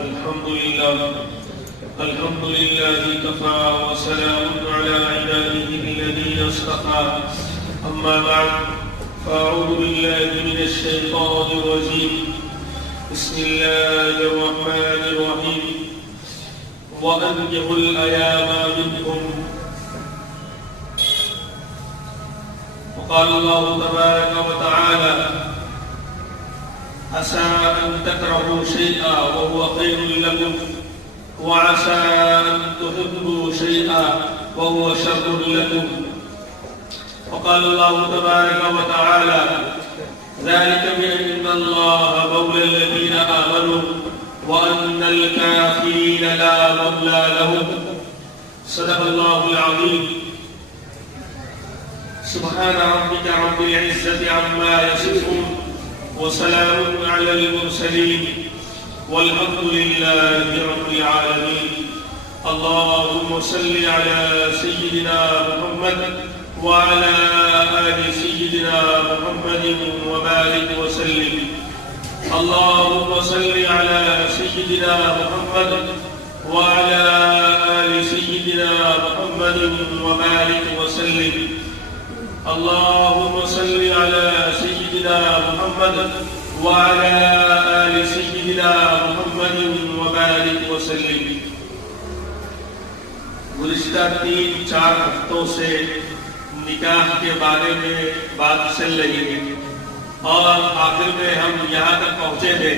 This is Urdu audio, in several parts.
الحمد لله كفى وسلام على عباده الذين اصطفى أما بعد فأعوذ بالله من الشيطان الرجيم بسم الله الرحمن الرحيم وأنكحوا الأيام منكم وقال الله تبارك وتعالى عسى أن تكرهوا شيئا وهو خير لكم وعسى أن تحبوا شيئا وهو شر لكم وقال الله تبارك وتعالى ذلك بأن الله مولى الذين آمنوا وأن الكافرين لا مولى لهم صدق الله العظيم سبحان ربك رب العزة عما يصفون وسلام على المرسلين والحمد لله رب العالمين اللهم صل على سيدنا محمد وعلى آل سيدنا محمد وبارك وسلم اللهم صل على سيدنا محمد وعلى آل سيدنا محمد وبارك وسلم اللهم صل على سيدنا محمد وعلى آل سيدنا محمد وبارك وسلم. گزشتہ 3-4 ہفتوں سے نکاح کے بارے میں بات چل رہی ہے اور آخر میں ہم یہاں تک پہنچے تھے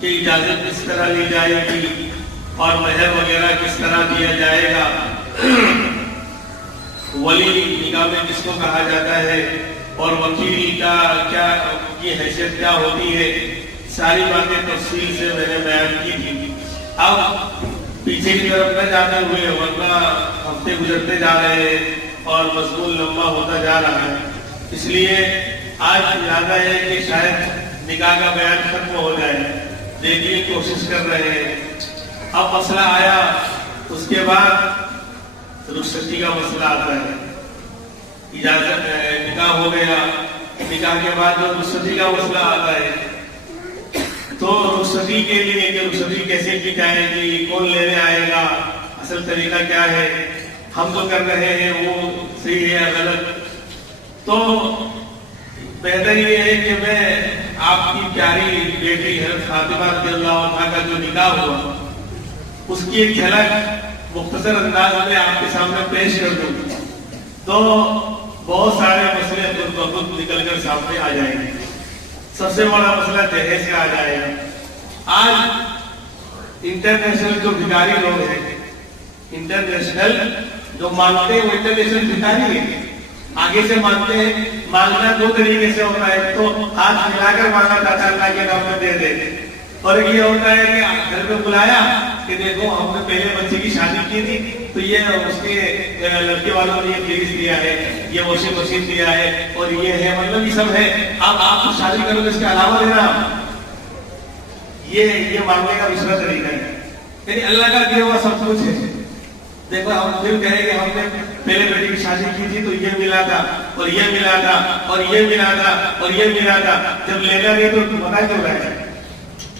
کہ اجازت کس طرح لی جائے گی اور مہر وغیرہ کس طرح دیا جائے گا، ولی نکاح میں کس کو کہا جاتا ہے اور وکیل کا کیا کی حیثیت کیا ہوتی ہے، ساری باتیں تفصیل سے میں نے بیان کی تھی. اب پیچھے کی طرف نہ جاتے ہوئے ورنہ ہفتے گزرتے جا رہے ہیں اور مضمون لمبا ہوتا جا رہا ہے، اس لیے آج ارادہ ہے کہ شاید نکاح کا بیان ختم ہو جائے. دیکھیے کوشش کر رہے ہیں. اب مسئلہ آیا، اس کے بعد رخصتی کا مسئلہ آتا ہے. اجازت نکاح ہو گیا، نکاح کے بعد جو رخصتی کا مسئلہ آتا ہے تو رخصتی کے لیے کہ رخصتی کیسے کی جائے گی، کون لینے آئے گا، اصل طریقہ کیا ہے، ہم تو کر رہے ہیں وہ صحیح ہے یا غلط. تو بہتر یہ ہے کہ میں آپ کی پیاری بیٹی حضرت فاطمہ رضی اللہ عنہا کا جو نکاح ہوا اس کی ایک جھلک مختصر انداز میں آپ کے سامنے پیش کر دوں تو بہت سارے مسئلے خود بخود نکل کر سامنے آ جائیں گے. سب سے بڑا مسئلہ جہیز کا آ جائے گا. آج انٹرنیشنل جو بھکاری لوگ ہیں، انٹرنیشنل جو مانگتے ہیں وہ انٹرنیشنل بھکاری ہیں. آگے سے مانگتے ہیں، مانگنا 2 طریقے سے ہوتا ہے. تو ہاتھ ملا کر مانگا تھا اللہ کے نام میں دے دے، اور یہ ہوتا ہے کہ گھر میں بلایا کہ دیکھو ہم نے پہلے بچے کی شادی کی تھی تو یہ اس کے لڑکے والوں نے یہ فریج دیا ہے، یہ واشنگ مشین دیا ہے اور یہ ہے، مطلب یہ سب ہے. اب آپ کو شادی کرو تو اس کے علاوہ دینا، یہ مانگنے کا دوسرا طریقہ ہے. یعنی اللہ کا دیا ہوا سب کچھ ہے. دیکھو ہم پھر کہیں کہ ہم نے پہلے بیٹی کی شادی کی تھی تو یہ ملا تھا اور یہ ملا تھا اور یہ ملا تھا اور یہ ملا تھا. جب لینا نہیں تو بتا کیوں رہا ہے؟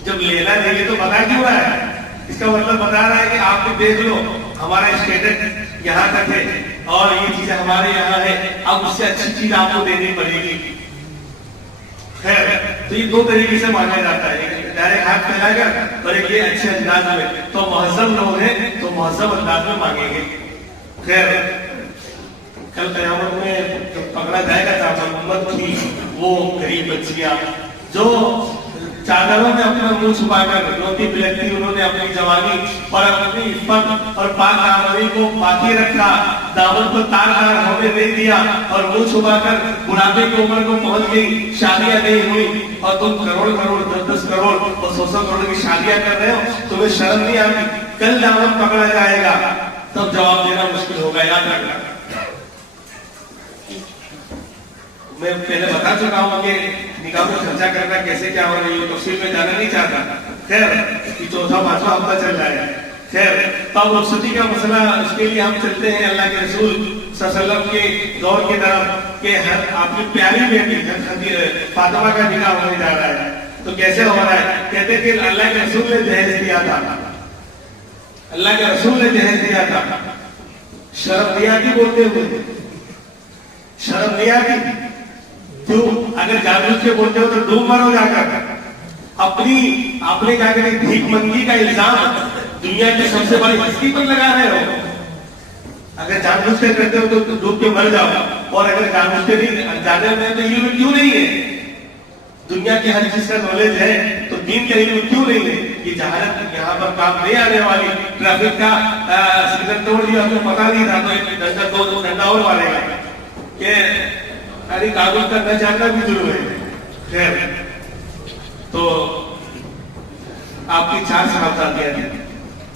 جب لینا نہیں تو بتا کیوں رہا ہے؟ اس کا مطلب بتا رہا ہے کہ آپ بھی دیکھ لو ہمارا اسٹیٹس یہاں تک ہے اور یہ چیزیں ہمارے یہاں ہے، اب اس سے اچھی چیز آپ کو دینی پڑے گی. خیر، تو یہ 2 طریقے سے مانگا جاتا ہے، ایک ڈائریکٹ ہاتھ پھیلا کر اور ایک یہ اچھے انداز میں. تو مہذب لوگ ہیں تو مہذب انداز میں مانگیں گے. خیر، کل قیامت میں جو پکڑا جائے گا محمد کی وہ غریب بچیاں جو چادروں میں اپنا منہ چھپا کر روتی بلکتی، انہوں نے اپنی جوانی اور اپنی عفت اور پاک دامنی کو باقی رکھا، دامن کو تار تار ہونے نہیں دیا اور منہ چھپا کر بڑھاپے کی عمر کو پہنچ گئی، شادیاں نہیں ہوئی اور تم کروڑ 10 کروڑ اور 100 کروڑ کی شادیاں کر رہے ہو، تمہیں شرم نہیں آتی؟ کل دامن پکڑا جائے گا تب جواب دینا مشکل ہوگا. یاد رکھنا. میں پہلے بتا چکا ہوں کہ نکاح میں چرچا کرنا کیسے کیا ہو رہی ہے، تفصیل میں جانا نہیں چاہتا. خیر، یہ 4واں-5واں ہفتہ چل رہا ہے. خیر، تب رخصتی کا مسئلہ، اس کے لیے ہم چلتے ہیں اللہ کے رسول صلی اللہ علیہ وسلم کے دور کی طرف کہ آپ کی پیاری بیٹی فاطمہ کا نکاح ہونے جا رہا ہے. تو کیسے ہو رہا ہے؟ کہتے کہ اللہ کے رسول نے جہیز دیا تھا، اللہ کے رسول نے جہیز دیا تھا. شرم نہیں آتی بولتے ہوئے؟ شرم نہیں آتی؟ کیوں؟ اگر جان بوجھ کے بولتے ہو تو ڈوب مرو جا کر. آپ نے کیا کہ بھیک منگی کا الزام دنیا کی سب سے بڑی ہستی پر لگا رہے ہو. اگر جان بوجھ کے کرتے ہو تو ڈوب کے مر جاؤ، اور اگر جان بوجھ کے نہیں جانے میں تو علم کیوں نہیں ہے؟ دنیا کی ہر چیز کا نالج ہے تو دین کا علم کیوں نہیں ہے؟ یہ جہالت یہاں پر کام نہیں آنے والی. ٹریفک کا سگنل توڑ دیا، ہمیں پتا نہیں تھا تو ڈنڈا اور مارے گا کہ ارے قانون کا نہ جاننا بھی ضرور ہے. خیر، تو آپ کی 4 صحابزادیاں تھیں.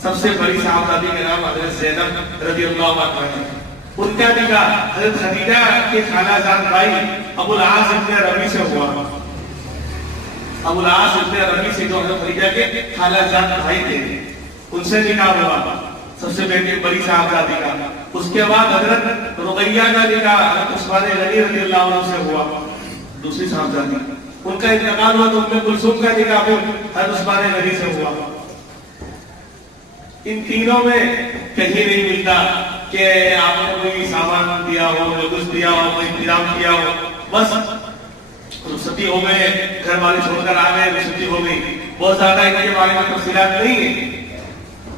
سب سے بڑی صحابزادی کا نام حضرت زینب رضی اللہ عنہا ہے. ان کا نکاح حضرت خدیجہ کے خالہ زاد بھائی ابو العاص ابن ربیع سے ہوا. ابو العاص ابن ربیع سے جو حضرت خدیجہ کے خالہ زاد بھائی تھے، ان سے نکاح ہوا سب سے بڑی صحابزادی کا. اس کے بعد حضرت رقیہ کا نکاح حضرت عثمان غنی رضی اللہ عنہ سے ہوا، دوسری صحابزادی. ان کا انتقال ہوا تو ام کلثوم کا نکاح حضرت عثمان غنی سے ہوا. ان تینوں میں کہیں نہیں ملتا کہ آپ نے کوئی سامان دیا ہو، کوئی کچھ دیا ہو، کوئی انتظام کیا ہو. بس رخصتی ہو گئے، گھر والے چھوڑ کر آ گئے، رخصتی ہو گئی. بہت زیادہ ان کے بارے میں تفصیلات نہیں ہے.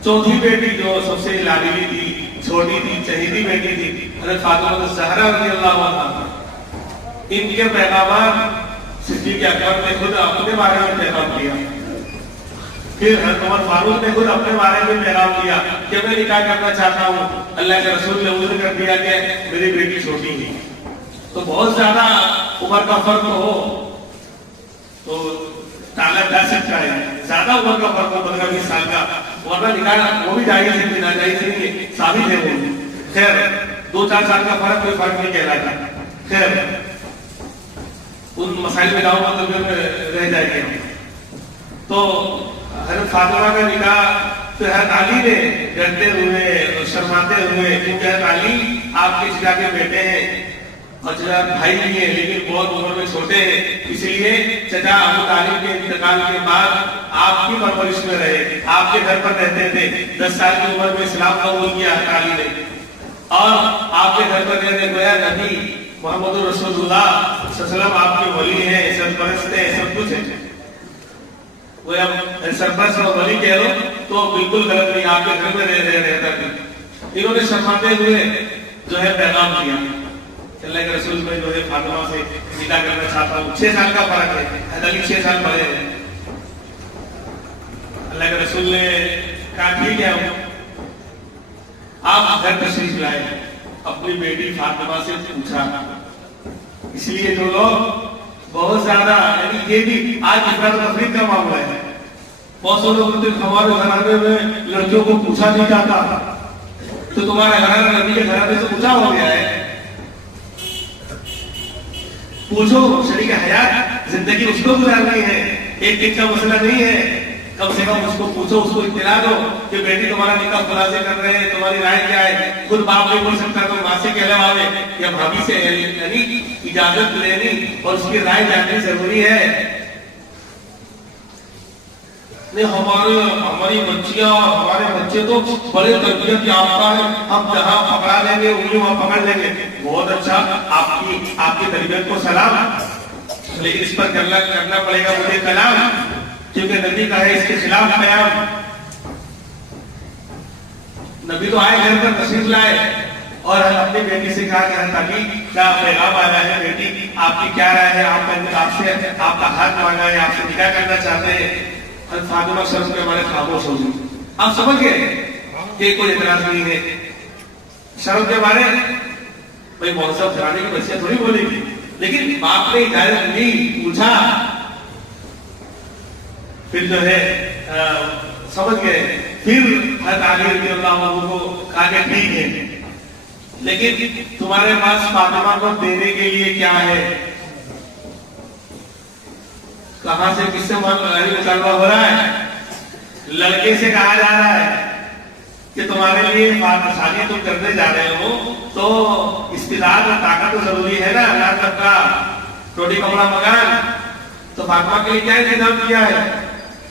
چوتھی بیٹی جو سب سے لاڈلی تھی، چھوٹی تھی، چہیتی بیٹی تھی، حضرت فاطمہ الزہرا رضی اللہ عنہا. ان کے پیغامات صدیق اکبر نے خود اپنے بارے میں پیغام دیا. پھر حضرت عمر فاروق نے خود اپنے بارے میں پیغام دیا کہ میں نکاح کرنا چاہتا ہوں. اللہ کے رسول نے عذر کر دیا کہ میری بیٹی چھوٹی ہے. تو بہت زیادہ عمر کا فرق ہو تو ٹالا جا سکتا ہے. زیادہ عمر کا فرق ہو 15-20 سال کا، ورنہ نکاح وہ بھی جائز ہے، ناجائز نہیں ہے، ثابت ہے وہ. خیر، 2-4 سال کا فرق کوئی فرق نہیں کہلاتا. خیر، ان مسائل میں جاؤں گا تو رہ جائے گا. تو حضرت فاطمہ کا نکاح پھر حضرت علی نے ڈرتے ہوئے اور شرماتے ہوئے، کیونکہ حضرت علی آپ کے چچا کے بیٹے ہیں اور چچا بھائی بھی ہیں لیکن بہت عمر میں چھوٹے ہیں، اس لیے چچا ابو طالب کے انتقال کے بعد آپ کی پرورش میں رہے، آپ کے گھر پر رہتے تھے. 10 سال کی عمر میں اسلام قبول کیا حضرت علی نے، اور آپ کے گھر پر رہنے گویا نبی محمد رسول اللہ صلی اللہ علیہ وسلم آپ کے ولی ہیں، سرپرست ہیں، سب کچھ ہے. وہ سرپرست اور ولی کہہ لو تو بالکل غلط نہیں، آپ کے گھر میں رہتا تھا. انہوں نے شرماتے ہوئے جو ہے پیغام دیا کہ اللہ کے رسول میں جو ہے فاطمہ سے نکاح کرنا چاہتا ہوں. 6 سال کا فرق ہے، حضرت علی 6 سال بڑے ہیں. اللہ کے رسول نے کہا ٹھیک ہے، آپ گھر تشریف لائے. اپنی بیٹی فاطمہ سے پوچھا. اس لیے جو لوگ بہت زیادہ، یعنی یہ بھی آج افراد تفریق کا معاملہ ہے. بہت سے لوگ ہمارے گھرانے میں لڑکیوں کو پوچھا نہیں جاتا، تو تمہارا گھرانا نبی کے گھرانے سے پوچھا ہو گیا ہے. پوچھو، شریک حیات زندگی اس کو گزارنی ہے، ایک دن کا مسئلہ نہیں ہے. کم سے کم اس کو پوچھو، اس کو اطلاع دو کہ بیٹی تمہارا نکاح فلاں سے کر رہے ہیں، تمہاری رائے کیا ہے. خود باپ نہیں بول سکتا تو ماں سے کہلواوے یا بھابھی سے، یعنی اجازت لینی اور اس کی رائے جاننی ضروری ہے. نہیں ہماری بچیاں اور ہمارے بچے تو بڑے تربیت یافتہ ہیں، ہم جہاں پکڑا لیں گے انہیں وہاں پکڑ لیں گے. بہت اچھا، آپ کی تربیت کو سلام، لیکن اس پر کرنا پڑے گا مجھے کلام، کیونکہ نبی کا ہے اس کے خلاف بیان. نبی تو آئے گھر پر تشریف لائے اور اپنی بیٹی سے کہا کہ حضرت علی کا پیغام آیا ہے، بیٹی آپ کی کیا رائے ہے، آپ کا حق مانگا ہے، آپ سے نکاح کرنا چاہتے ہیں. حضرت فاطمہ شرف کے ہمارے خاموش ہو گئی. آپ سمجھ گئے کہ کوئی اعتراض نہیں ہے. شرف کے بارے بھائی مہذب گھرانے کی بچیاں تھوڑی بولے گی، لیکن باپ نے اجازت لی، پوچھا، پھر جو ہے سمجھ گئے. پھر حضرت علی رضی اللہ عنہ کو کہا کہ ٹھیک ہے، لیکن تمہارے پاس فاطمہ کو دینے کے لیے کیا ہے؟ کہاں سے، کس سے مطالبہ ہو رہا ہے؟ لڑکے سے کہا جا رہا ہے کہ تمہارے لیے شادی تم کرنے جا رہے ہو تو استعداد اور طاقت تو ضروری ہے نا. اللہ کا روٹی کپڑا مکان تو فاطمہ کے لیے کیا انتظام کیا ہے؟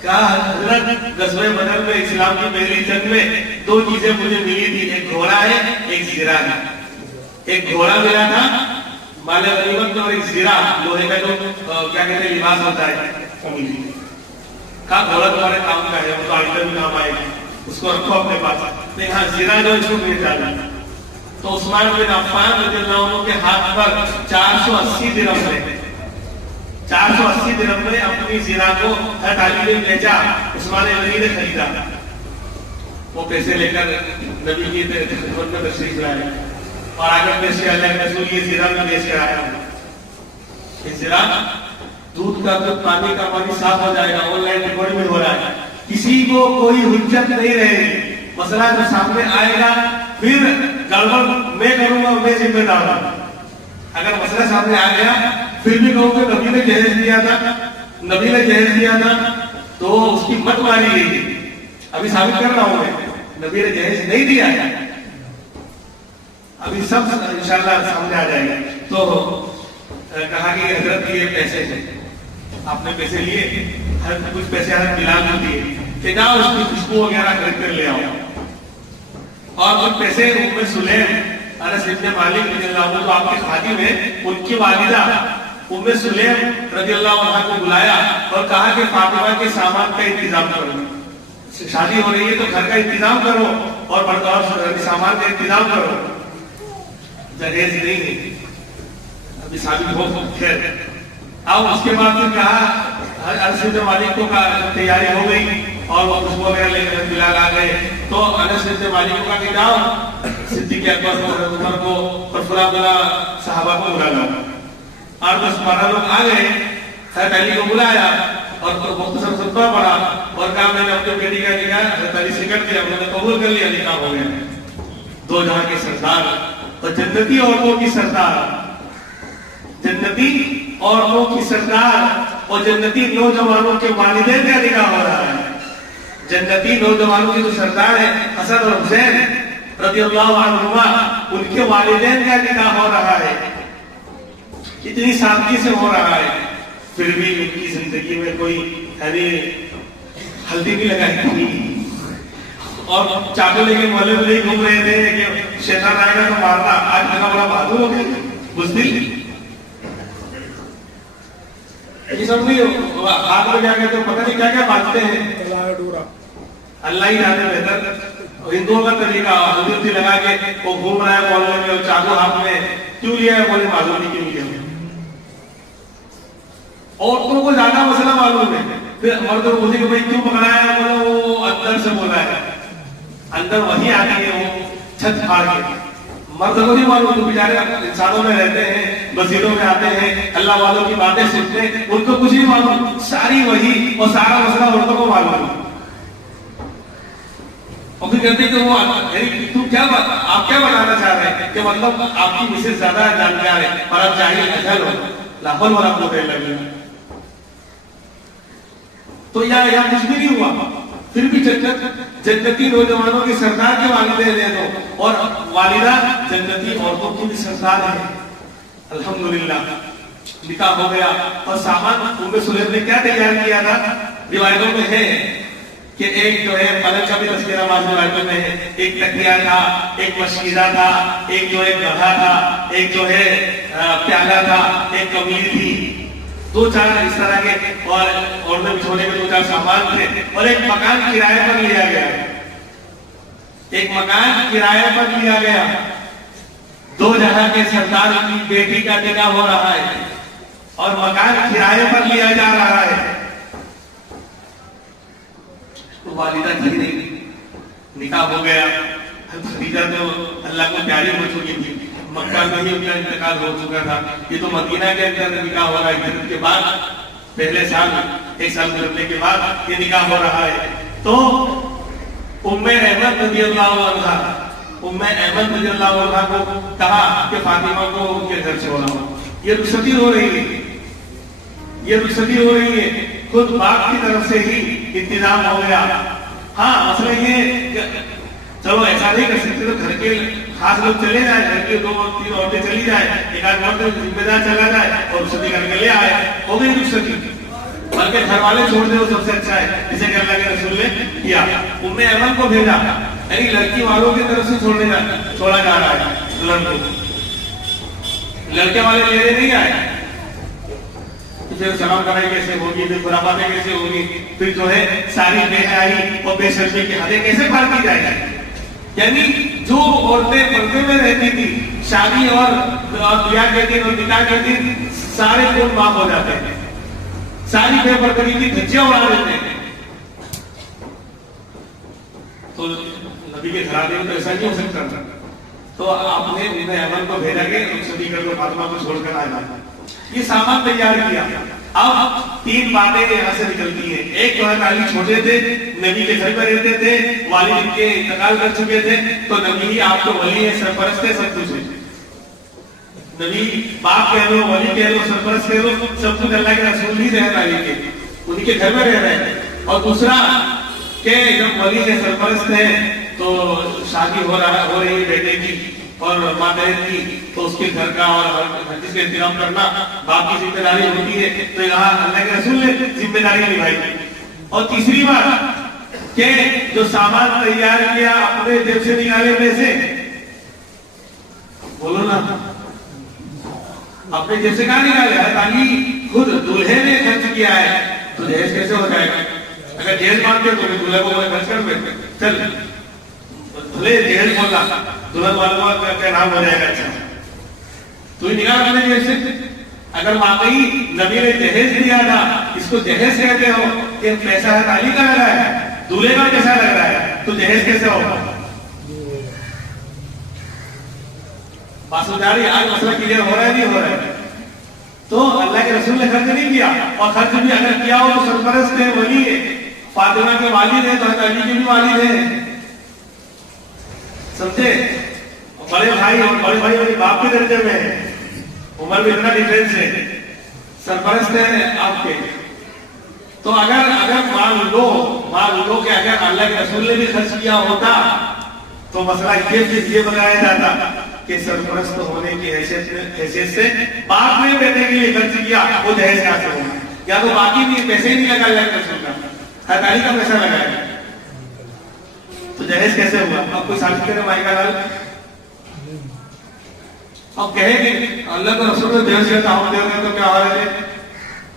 کہا حضرت غزوہ بدر میں اسلام کی پہلی جنگ میں 2 چیزیں مجھے ملی تھی، ایک گھوڑا ہے ایک زیرہ ہے. ایک گھوڑا ملا تھا مال غنیمت میں اور ایک زیرہ لوہے کا جو کیا کہتے ہیں لباس ہوتا ہے. کہا گھوڑا تمہارے کام کا ہے، وہ تو آئندہ بھی کام آئے گا، اس کو رکھو اپنے پاس. نہیں ہاں زیرہ جو اس کو بیچ ڈالا. تو عثمان بن عفان رضی اللہ عنہ کے ہاتھ پر 480 درہم تھے. 480 درہم میں اپنی زیرہ کو حضرت علی نے بیچا، عثمان غنی نے خریدا. وہ پیسے لے کر نبی کی خدمت میں تشریف لائے اور آگے پیش کیا اللہ کے رسول یہ زیرہ میں بیچ کر آیا ہوں. یہ زیرہ دودھ کا دودھ پانی کا پانی صاف ہو جائے گا، آن لائن ریکارڈ میں ہو رہا ہے. کسی کو کوئی حجت نہیں رہے گی. مسئلہ جو سامنے آئے گا پھر گڑبڑ میں کروں گا، میں ذمہ دار ہوں. اگر مسئلہ سامنے آ گیا پھر بھی کہوں کہ نبی نے جہیز دیا تھا، نبی نے جہیز دیا تھا تو اس کی مت ماری گئی تھی. ابھی ثابت کر رہا ہوں میں نبی نے جہیز نہیں دیا ہے. ابھی سب انشاءاللہ سامنے آ جائے گا. تو کہا کہ حضرت یہ پیسے تھے، آپ نے پیسے لیے، کچھ پیسے حضرت بلال کو دیے کہ جاؤ اس کی خوشبو وغیرہ خرید کر لے آؤ. اور کچھ پیسے ام سلیم انس بن مالک رضی اللہ عنہ تو آپ کے خادم ہیں، ان کی والدہ ام سلیم رضی اللہ عنہ کو بلایا اور کہا کہ فاطمہ کے سامان کا انتظام کرو. شادی ہو رہی ہے تو گھر کا انتظام کرو اور سامان کا انتظام کرو. جہیز نہیں ہے ابھی ثابت ہو خیر. اب اس کے بعد پھر کہا انس بن مالک کو تیاری ہو گئی اور وہ خوشبو وغیرہ لے کر بلال آ گئے. تو انس بن مالک کو کہا کہ جاؤ صدیق اکبر کو، حضرت عمر کو اور فلاں صحابہ کو بلا لاؤ. اور بس 12 لوگ آ گئے. حضرت علی کو بلایا اور مختصر خطبہ پڑھا اور کہا میں نے اپنے بیٹی کا نکاح حضرت علی سے کر دیا، میں نے قبول کر لیا، نکاح ہو گیا. 2 جہاں کے سردار اور جنتی عورتوں کی سردار، جنتی عورتوں کی سردار اور جنتی نوجوانوں کے والدین کا نکاح ہو رہا ہے. جنتی نوجوانوں کی جو سردار ہے حسن اور حسین رضی اللہ عنہما، ان کے والدین کا نکاح ہو رہا ہے. اتنی سادگی سے ہو رہا ہے، پھر بھی ان کی زندگی میں کوئی ہلدی بھی لگائی تھی اور چاقو لے کے محلے میں نہیں گھوم رہے تھے کہ شیطان آئے گا تو مارنا. آج لگا بڑا بہادر ہو گیا بزدل. یہ سب نہیں ہاتھ میں کیا کہتے ہیں، پتہ نہیں کیا کیا بانٹتے ہیں، اللہ ہی جانے بہتر. ہندوؤں کا طریقہ ہلدی لگا کے وہ گھوم رہا ہے محلے میں اور چاقو ہاتھ میں کیوں لیا ہے، بولے معلوم نہیں کیوں لیا. عورتوں کو زیادہ مسئلہ معلوم ہے. پھر مردوں کو کہ بھائی کیوں پکڑا ہے، بولے وہ اندر سے بولا ہے، اندر وہی آتی ہے وہ چھت پھاڑ کے. مرد کو نہیں معلوم، تو بیچارے انسانوں میں رہتے ہیں، مسجدوں میں آتے ہیں، اللہ والوں کی باتیں سنتے ہیں، ان کو کچھ نہیں معلوم. ساری وہی اور سارا مسئلہ عورتوں کو معلوم ہے. اور پھر کہتے ہیں کہ وہ تم کیا آپ کیا بتانا چاہ رہے ہیں کہ مطلب آپ کی مسز زیادہ جانکار ہے اور آپ جاہل اجہل ہو، لا حول ولا قوت الا باللہ. تو یا کچھ بھی نہیں ہوا. پھر بھی جنتی نوجوانوں کے سردار کے والدین ہیں تو، اور والدہ جنتی عورتوں کی بھی سردار ہے. الحمدللہ نکاح ہو گیا. اور سامان ام سلیم نے کیا تیار کیا تھا، روایتوں میں ہے کہ ایک جو ہے پلنگ کا بھی تذکرہ بعض روایتوں میں ہے، ایک تکیہ تھا، ایک مشکیزہ تھا، ایک جو ہے گدھا تھا، ایک جو ہے پیالہ تھا، ایک کملی تھی، 2-4 اس طرح کے اور میں بچھونے کے 2-4 سامان تھے. اور ایک مکان کرایہ پر لیا گیا، ایک مکان کرایہ پر لیا گیا. 2 جہاں کے سردار کی بیٹی کا نکاح ہو رہا ہے اور مکان کرایہ پر لیا جا رہا ہے. تو والدہ تھی نہیں، نکاح ہو گیا. خدیجہ تو اللہ کو پیاری ہو چکی تھی، مکہ میں ہی ان کا انتقال ہو چکا تھا. یہ تو مدینہ کے اندر نکاح ہو رہا ہے، ہجرت کے بعد پہلے سال 1 سال گزرنے کے بعد یہ نکاح ہو رہا ہے. تو ام احمد رضی اللہ عنہ، ام احمد رضی اللہ عنہ کو کہا کہ فاطمہ کو ان کے گھر سے بلاؤ. یہ رخصتی ہو رہی ہے، یہ رخصتی ہو رہی ہے. خود باپ کی طرف سے ہی انتظام ہو گیا. ہاں مسئلہ یہ کہ چلو ایسا نہیں کر سکتے تو گھر کے خاص لوگ چلے جائیں، گھر کے 2-3 عورتیں چلی جائیں، ایک آدھ مرد ذمہ دار چلا جائے اور رخصتی کر کے لے آئے. ہو گئی رخصتی. بلکہ گھر والے چھوڑ دے وہ سب سے اچھا ہے، جسے کہ اللہ کے رسول نے کیا. ام ایمن کو بھیجا، یعنی لڑکی والوں کی طرف سے چھوڑا جا رہا ہے لڑکوں کو، لڑکے والے لینے نہیں آئے. پھر سلام کرائی کیسے ہوگی، پھر برابریں کیسے ہوگی، پھر جو ہے ساری بے حیائی اور بے شرمی کی حدیں کیسے پار کی جائے گی. یعنی جو عورتیں پردے میں رہتی تھی شادی اور بیاہ کے دن اور نکاح کے دن سارے خون معاف ہو جاتے ہیں، ساری بے پردگی کی دھجیاں اڑا دیتے ہیں. تو نبی کے گھرانے میں تو ایسا نہیں ہو سکتا. تو آپ نے ام ایمن کو بھیجا کہ صدیقہ کو فاطمہ کو چھوڑ کر آنا. یہ سامان تیار کیا. اب تین باتیں یہاں سے نکلتی ہیں. ایک تو ہے علی چھوٹے تھے، نبی کے گھر میں رہتے تھے، والد ان کے انتقال کر چکے تھے، تو نبی ہی آپ کو ولی ہے، سرپرست ہے، سب کچھ ہے. نبی باپ کہہ لو، ولی کہہ لو، سرپرست کہہ لو، سب کچھ اللہ کے رسول ہی رہے علی کے، انہی کے گھر میں رہ رہے ہیں. اور دوسرا کہ جب ولی ہے، سرپرست ہے، تو شادی ہو رہی ہے بیٹے کی اور ماں بہن کی، تو اس کے گھر کا اور ہر چیز کا انتظام کرنا باپ کی ذمہ داری ہوتی ہے. تو یہاں اللہ کے رسول نے ذمہ داری نبھائی. اور تیسری بات کہ جو سامان تیار کیا اپنے جیب سے نکالے پیسے، بولو نا، اپنے جیب سے کہاں نکالے؟ علی خود دولہے نے خرچ کیا ہے. تو جہیز کیسے ہو جائے گا؟ اگر جہیز مانگتے تو دولہے کو خرچ کر دے. چل بھلے جہیز بولا، دلہن والوں کا نام ہو جائے گا. اچھا تو ہی نکال اپنے جیب سے. اگر واقعی نبی نے جہیز دیا تھا، اس کو جہیز کہتے ہو کہ پیسہ علی کا لگ رہا ہے، دولہے کا پیسہ لگ رہا ہے، تو جہیز کیسے ہوگا؟ باسوداری آج مسئلہ کلیئر ہو رہا ہے نہیں ہو رہا ہے؟ تو اللہ کے رسول نے خرچ نہیں کیا، اور خرچ بھی اگر کیا ہو تو سرپرست ہے، ولی ہے، فاطمہ کے والد ہیں تو علی کے بھی والد ہیں، سمجھے؟ بڑے بھائی اور بڑے بھائی میرے باپ کے درجے میں ہے، عمر میں اتنا ڈیفرنس ہے، سرپرست ہے آپ کے. تو اگر مان لو کہ اگر اللہ کے رسول نے بھی خرچ کیا ہوتا تو مسئلہ یہ بتایا جاتا کہ سرپرست ہونے کی حیثیت سے باپ نے بیٹے کے لیے خرچ کیا، وہ جہیز کہاں سے ہوگا؟ یا تو باقی بھی پیسے ہی نہیں لگا اللہ کے رسول کا، حضرت علی کا پیسہ لگایا، تو جہیز کیسے ہوا؟ اب کوئی ثابت کرے بھائی کا لال؟ اب کہیں کہ اللہ کے رسول نے جہیز کیا تھا، ہم دے گئے تو کیا ہو رہے تھے؟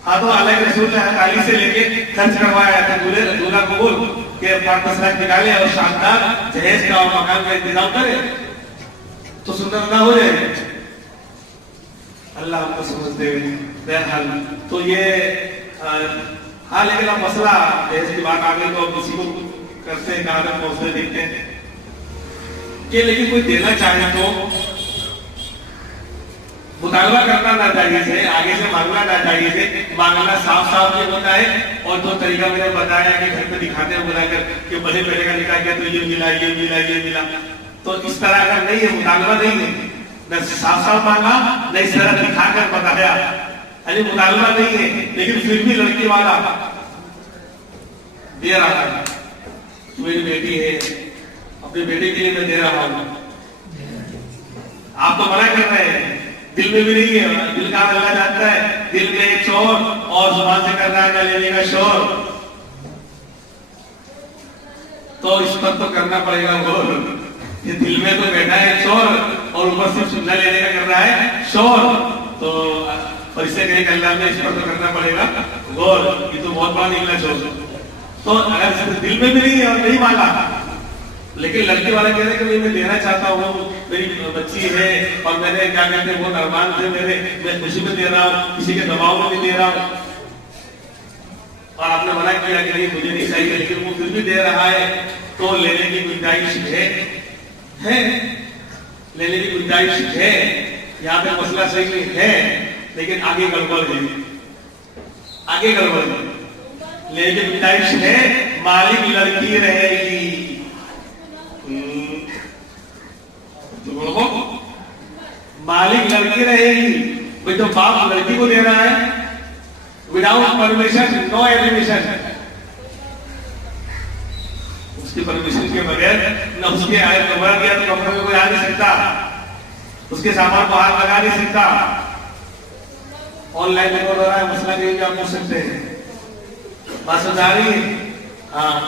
ہاں تو اللہ کے رسول نے حضرت علی سے لے کے خرچ کروایا تھا، دولہا قبول کہ 5 لاکھ نکالے اور شاندار جہیز کا اور مکان کا انتظام کرے تو سنت نہ ہو جائے گا. اللہ ہم کو سمجھ دے. بہرحال تو یہ ہاں، لیکن اب مسئلہ جہیز کی بات آ گئی تو کسی کو کرتے ہیں، کہاں تک پہنچتے دیکھتے ہیں کہ لیکن کوئی دینا چاہے تو مطالبہ کرنا ناجائز ہے، آگے سے مانگنا ناجائز ہے. مانگنا صاف صاف یہ ہوتا ہے. اور جو طریقہ میں نے بتایا کہ گھر پہ دکھاتے ہیں بلا کر کہ بڑے بیٹے کا نکاح کیا تو یہ ملا یہ ملا یہ ملا، تو اس طرح کا نہیں ہے، مطالبہ نہیں ہے. نہ صاف صاف مانگا نہ اس طرح دکھا کر بتایا، یعنی مطالبہ نہیں ہے. لیکن پھر بھی لڑکی والا دے رہا ہے، میری بیٹی ہے، اپنے بیٹے کے لیے میں دے رہا ہوں. آپ تو منع کر رہے ہیں، دل میں بھی نہیں ہے. دل کا اللہ جانتا ہے، دل میں ایک شور اور زبان سے کر رہا ہے نہ لینے کا شور. تو اس پر تو کرنا پڑے گا غور. یہ دل میں تو بیٹھا ہے شور اور اوپر سے سننا لینے کا کر رہا ہے شور. تو فرشتے کہیں کہ اللہ میں اس پر تو کرنا پڑے گا غور. یہ تو بہت بڑا نکلا شور. تو اگر دل میں بھی نہیں ہے اور نہیں مانگا، لیکن لڑکی والا کہہ رہے کہ میں دینا چاہتا ہوں، میری بچی ہے اور میں نے کیا کہتے ہیں بہت ارمان تھے میرے، میں خوشی میں دے رہا ہوں، کسی کے دباؤ میں نہیں دے رہا ہوں. اور آپ نے منع کیا کہ نہیں مجھے نہیں چاہیے، لیکن وہ پھر بھی دے رہا ہے، تو لینے کی گنجائش ہے، لینے کی گنجائش ہے. یہاں پہ مسئلہ صحیح ہے، لیکن آگے گڑبڑ ہے، آگے گڑبڑ ہے. لینے کی گنجائش ہے، مالک لڑکی رہے گی. مالک لڑکی رہے گی. تو باپ لڑکی کو دے رہا ہے وداؤٹ پرمیشن، نو ایلیمیشن. اس کی پرمیشن کے بغیر نہ اس کے آئے کمرہ دیا تو کمرے میں کوئی آ نہیں سکتا، اس کے سامان کو ہاتھ لگا نہیں سکتا. آن لائن ریکارڈ ہو رہا ہے، مسئلہ نہیں کہ آپ پوچھ سکتے ہیں. بس جا رہی ہے، ہاں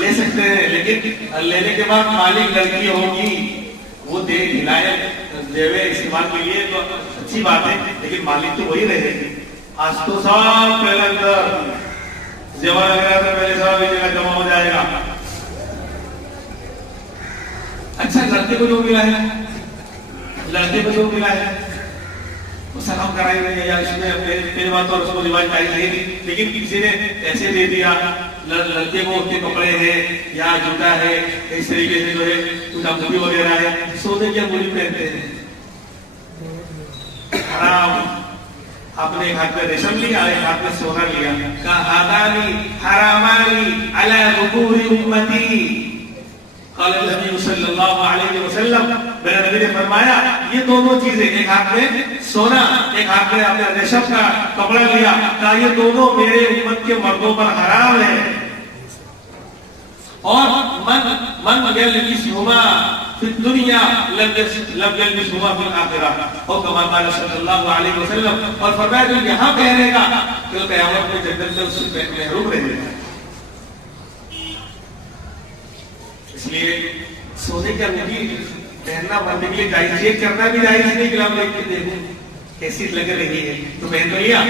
لے سکتے ہیں، لیکن لینے کے بعد مالک لڑکی ہوگی، وہ دے کھلائے دیوے استعمال کے لیے تو اچھی بات ہے، لیکن مالک تو وہی رہے گی۔ آج تو سب پہلے اندر زیور وغیرہ تو پہلے سب ایک جگہ جمع ہو جائے گا۔ اچھا لڑکے کو جو ملا ہے، لڑکے کو جو ملا ہے وہ سلام کرائیں گے یا اس میں پہلی بات اور اس کو روایت آئی نہیں تھی، لیکن کسی نے ایسے دے دیا، لڑکے کو اس کے کپڑے ہیں یا جوتا ہے، اس طریقے سے جو ہے کچھ امدنی وغیرہ ہے، سونے کی انگولی پہنتے ہیں، حرام۔ آپ نے ایک ہاتھ میں ریشم لیا، ایک ہاتھ میں سونا لیا، کہا ہادانی حرامانی علی ذکور امتی۔ قال النبی صلی اللہ علیہ وسلم، میرے نبی نے فرمایا یہ دونوں چیزیں، ایک ہاتھ میں سونا، ایک ہاتھ میں آپ نے ریشم کا کپڑا لیا، کہا یہ دونوں میرے امت کے مردوں پر حرام ہے، اور من یلبسہما فی الدنیا لم یلبسہما فی الآخرہ، اور کما قال صلی اللہ علیہ وسلم، اور فرمایا جو یہاں پہنے گا تو قیامت میں جنت میں اس سے محروم رہے گا۔ اس لیے سونے کی انگوٹھی پہننا بندے کے لیے جائز، چیک کرنا بھی جائز نہیں کہ ہم دیکھ کے دیکھیں کیسی لگ رہی ہے تو پہن تو لیا۔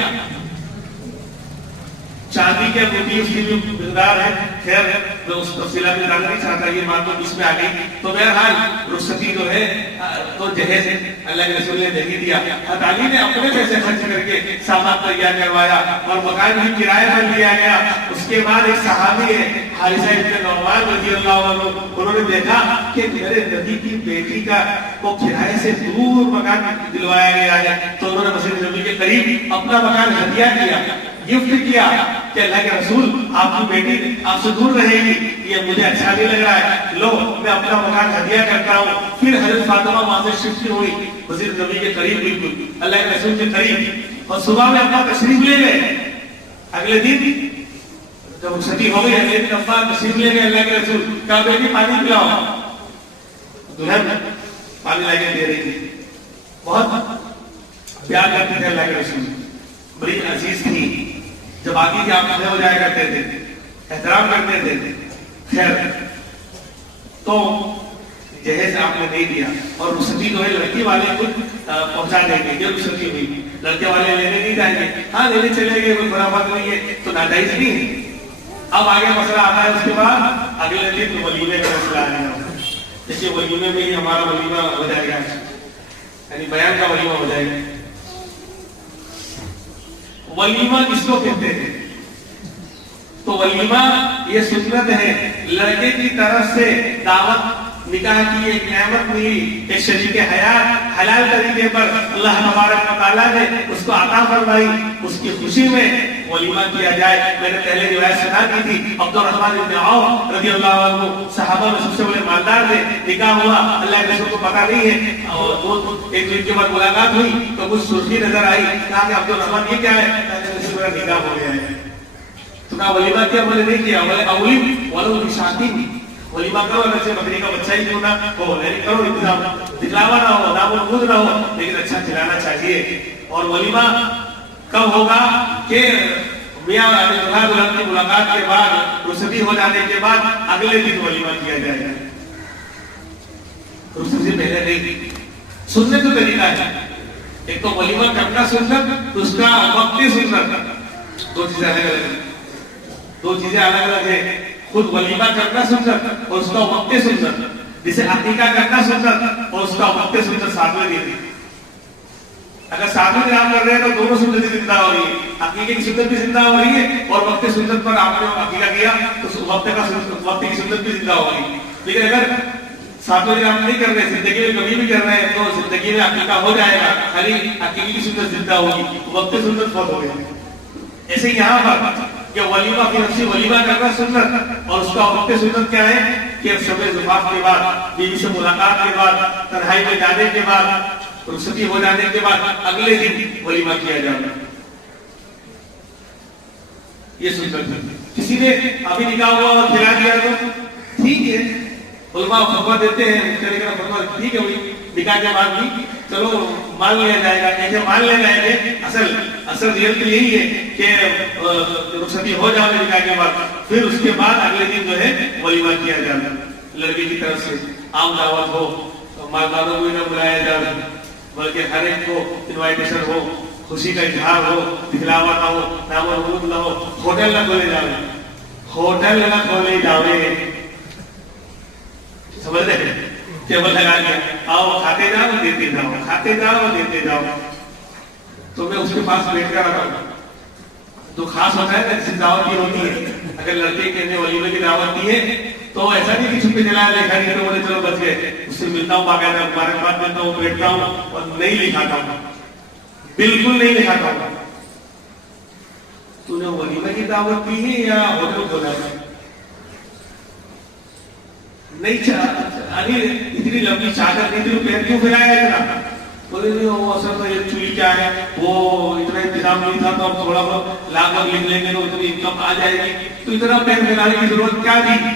چاندی کی انگوٹھی اس کی جو مقدار ہے، خیر میں اس تفصیلات میں جاننا نہیں چاہتا، یہ بات تو اس میں آ گئی، تو بہرحال رخصتی جو ہے تو جہیز اللہ کے رسول نے نہیں دیا، حضرت علی نے اپنے پیسے خرچ کر کے سامان تیار کروایا اور مکان بھی کرائے پر لیا گیا۔ اس کے بعد ایک صحابی ہے حارثہ ابن نعمان رضی اللہ عنہ، انہوں نے دیکھا کہ میرے نبی کی بیٹی کا وہ کرائے سے دور مکان دلوایا گیا ہے، تو انہوں نے مسجد نبی کے قریب اپنا مکان ہدیہ کیا، گفٹ کیا کہ اللہ کے رسول آپ کی بیٹی آپ سے دور رہے گی، یہ مجھے اچھا نہیں لگ رہا ہے، لو میں اپنا مکان ہدیہ کرتا ہوں۔ پھر حضرت فاطمہ وہاں سے شفٹ ہوئی مسجد نبی کے قریب، بالکل اللہ کے رسول کے قریب، اور صبح میں اپنا تشریف لے گئے۔ اگلے دن جب رخصتی ہو گئی، اگلے دن اپنا تشریف لے گئے اللہ کے رسول، کہا بیٹی پانی پلاؤ، دلہن پانی لا کے دے رہی تھی، بہت پیار کرتے تھے اللہ کے رسول، بڑی عزیز تھی، جب آگے کی آپ کھڑے ہو جایا کرتے تھے، احترام کرتے تھے۔ خیر تو جہیز آپ نے نہیں دیا، اور رخصتی جو ہے لڑکی والے کو پہنچا دیں گے، یہ رخصتی ہوئی، لڑکے والے لینے نہیں جائیں گے، ہاں لینے چلے گئے، کوئی بڑا بات نہیں ہے، تو ناجائز نہیں ہے۔ اب آگے مسئلہ آتا ہے، اس کے بعد اگلے دن ولیمے کا مسئلہ آ گیا، جیسے ولیمے میں ہی ہمارا ولیمہ ہو جائے گا، یعنی بیان کا ولیمہ ہو جائے گا۔ ولیمہ کس کو کہتے ہیں؟ تو ولیمہ یہ سنت ہے، لڑکے کی طرف سے دعوت، نکاح کی ایک نعمت ملی، ایک شریک حیات حلال طریقے پر اللہ تبارک و تعالیٰ نے اس کو عطا فرمائی، اس کی خوشی میں ولیمہ کیا جائے۔ میں نے پہلے روایت سنا کی تھی، عبد الرحمن بن عوف رضی اللہ عنہ صحابہ میں سب سے بڑے مالدار تھے، نکاح ہوا، اللہ کے رسول کو پتہ نہیں ہے، اور ایک دن کے بعد ملاقات ہوئی تو کچھ سرخی نظر آئی، کہا کہ عبد الرحمن یہ کیا ہے؟ میرا نکاح ہو گیا ہے، تو کہا ولیمہ کیا؟ بولے نہیں کیا، بولے اولیم ولو بشاتی، ولیمہ کرو اگر سے بکری کا بچہ ہی کیوں نہ ہو، یعنی کرو انتظام، دکھلاوا نہ ہو، نام و نمود نہ ہو، لیکن اچھا کھلانا چاہیے۔ اور ولیمہ کب ہوگا کہ میاں دلہا دلہن کی ملاقات کے بعد، رخصتی ہو جانے کے بعد اگلے دن ولیمہ کیا جائے گا، رخصتی سے پہلے نہیں۔ سننے کا طریقہ ہے، ایک تو ولیمہ کرنا سنت، اس کا وقتی سنت، دو چیزیں الگ الگ ہیں، دو چیزیں الگ الگ ہیں، خود ولیمہ کرنا سنت اور اس کا وقت سنت، جسے عقیقہ کرنا سنت اور اس کا وقت سنت ساتھ میں دی۔ اگر ساتھ میں کام کر رہے ہیں تو دونوں سنتیں زندہ ہو رہی ہے، عقیقے کی سنت بھی زندہ ہو رہی ہے اور وقت سنت پر آپ نے عقیقہ کیا تو وقت کی سنت بھی زندہ ہو رہی ہے۔ لیکن اگر ساتھ میں کام نہیں کر رہے، زندگی میں کبھی بھی کر رہے ہیں، تو زندگی میں عقیقہ ہو جائے گا، خالی عقیقے کی سنت زندہ ہوگی، وقت سنت فوت ہو گئی۔ ایسے یہاں پر کہ ولیمہ کی نفسی ولیمہ کرنا سنت، اور اس کا وقت سنت کیا ہے کہ شب زفاف کے بعد، بیوی سے ملاقات کے بعد، تنہائی میں جانے کے بعد، رخصتی ہو جانے کے بعد اگلے دن ولیمہ کیا جانا، یہ سنت ہے۔ کسی نے ابھی نکاح ہوا اور کھلا دیا تو ٹھیک ہے، علماء فتویٰ دیتے ہیں، ٹھیک ہے، نکاح کے بعد بھی چلو مان لیا جائے گا، ایسے مان لے جائیں گے، اصل اصل ریئل تو یہی ہے کہ رخصتی ہو جائے نکاح کے بعد، پھر اس کے بعد اگلے دن جو ہے ولیمہ کیا جاتا ہے لڑکی کی طرف سے، عام دعوت ہو، مالداروں کو نہ بلایا جائے بلکہ ہر ایک کو انوائٹیشن ہو، خوشی کا اظہار ہو، دکھلاوا نہ ہو، نام و نمود نہ ہو، ہوٹل نہ کھولے جاوے، ہوٹل نہ کھولے جاوے، سمجھ رہے ہیں؟ ٹیبل لگا دیا، آؤ کھاتے جاؤ دیتے جاؤ، کھاتے جاؤ دیتے جاؤ، تو میں اس کے پاس بیٹھ کر رہا ہوں تو خاص ہوتا ہے نا جس دعوت کی ہوتی ہے، اگر لڑکے کے نے ولیمے کی دعوت دی ہے تو ایسا نہیں کہ چھپے چلا دیکھا نہیں تو بولے چلو بچ گئے، اس سے ملتا ہوں باقاعدہ مبارکباد دیتا ہوں، بیٹھتا ہوں اور نہیں لکھاتا ہوں، بالکل نہیں لکھاتا ہوں۔ تو نے ولیمے کی دعوت دی ہے یا ہوٹل کھولا ہے؟ نہیں ابھی اتنی لمبی چادر نہیں تھی، پیر کیوں پھیلایا اتنا؟ بولے نہیں وہ اصل تو یہ چولی کیا ہے، وہ اتنا انتظام نہیں تھا تو اب تھوڑا بہت لاکھ اور لکھ لیں گے تو اتنی انکم آ جائے گی، تو اتنا پیر پھیلانے کی ضرورت کیا تھی؟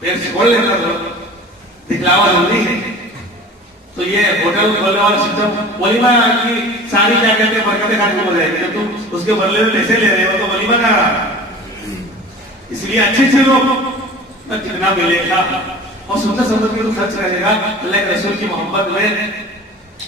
پیر چھوڑ لیتا تھا، دکھلاوا ضروری ہے۔ تو یہ ہوٹل کھولنے والا سسٹم، ولیمہ کی ساری کیا کہتے ہیں برکتیں ختم ہو جائے گی، جب تم اس کے بدلے میں پیسے لے رہے ہو تو ولیمہ کہاں رہا؟ اس لیے اچھے سے لوگ کتنا ملے گا اور سنت سمجھ کے تو خرچ رہے گا اللہ کے رسول کی محبت میں۔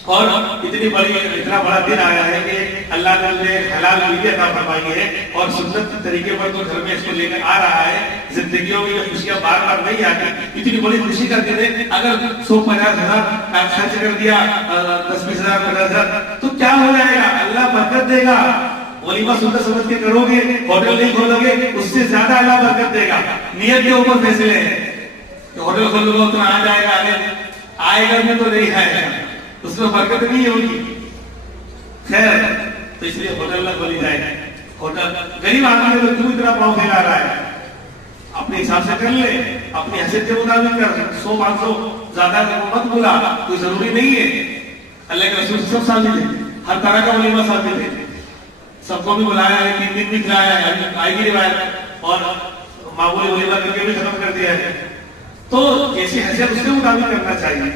اور اتنا بڑا دن آیا ہے کہ اللہ نے مجھے حلال روزی عطا فرمائی ہے اور سنت طریقے پر تو گھر میں اس کو لے کر آ رہا ہے، زندگیوں میں یہ خوشیاں بار بار نہیں آتی، اتنی بڑی خوشی کا دن ہے۔ اگر 150,000 خرچ کر دیا، 10-20,000 50,000 تو کیا ہو جائے گا؟ اللہ برکت دے گا۔ ولیمہ سنت سمجھ کے کرو گے، ہوٹل نہیں کھولو گے، اس سے زیادہ اللہ برکت دے گا۔ نیت کے اوپر فیصلے ہیں کہ ہوٹل کھولو گے اتنا آ جائے گا، آئے گا میں تو نہیں آئے گا، اس میں برکت نہیں ہوگی۔ خیر تو اس لیے ہوٹل نہ کھولی جائے۔ ہوٹل غریب آدمی ہے تو کیوں اتنا پاؤں پھیلا رہا ہے؟ اپنے حساب سے کر لے، اپنی حیثیت کے مطابق کر، 100-500 زیادہ مت بلا، کوئی ضروری نہیں ہے۔ اللہ کے رسول سب ساتھی تھے، ہر طرح کا ولیمہ ساتھی تھے، سب کو بھی بلایا ہے، 3 دن بھی کھلایا ہے، آئے گی روایت، اور معمولی ولیمہ کر کے بھی ختم کر دیا ہے۔ تو جیسی حیثیت اس کے مطابق کرنا چاہیے،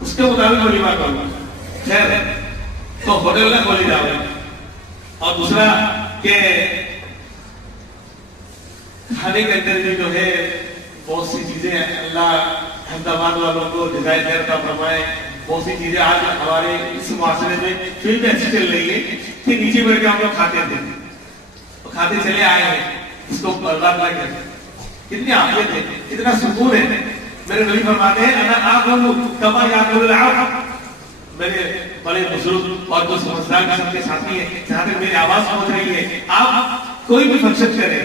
اس کے مطابق ولیمہ کرو۔ خیر تو ہوٹل نہ کھولی جاؤ۔ اور دوسرا کہ کھانے کے اندر بھی جو ہے بہت سی چیزیں اللہ احمدآباد والوں کو جزائے خیر کا فرمائے، بہت سی چیزیں آج ہمارے اس معاشرے میں پھر بھی اچھی چل رہی ہے کہ نیچے بیٹھ کے ہم لوگ کھاتے تھے، کھاتے چلے آئے ہیں، اس کو برباد نہ کریں۔ کتنی عافیت ہے، کتنا سکون ہے۔ میرے نبی فرماتے ہیں انا آکل کما یاکل العبد، میرے بڑے بزرگ اور جو سمجھدار قسم کے ساتھی ہیں، جہاں تک میری آواز پہنچ رہی ہے، آپ کوئی بھی فنکشن کریں،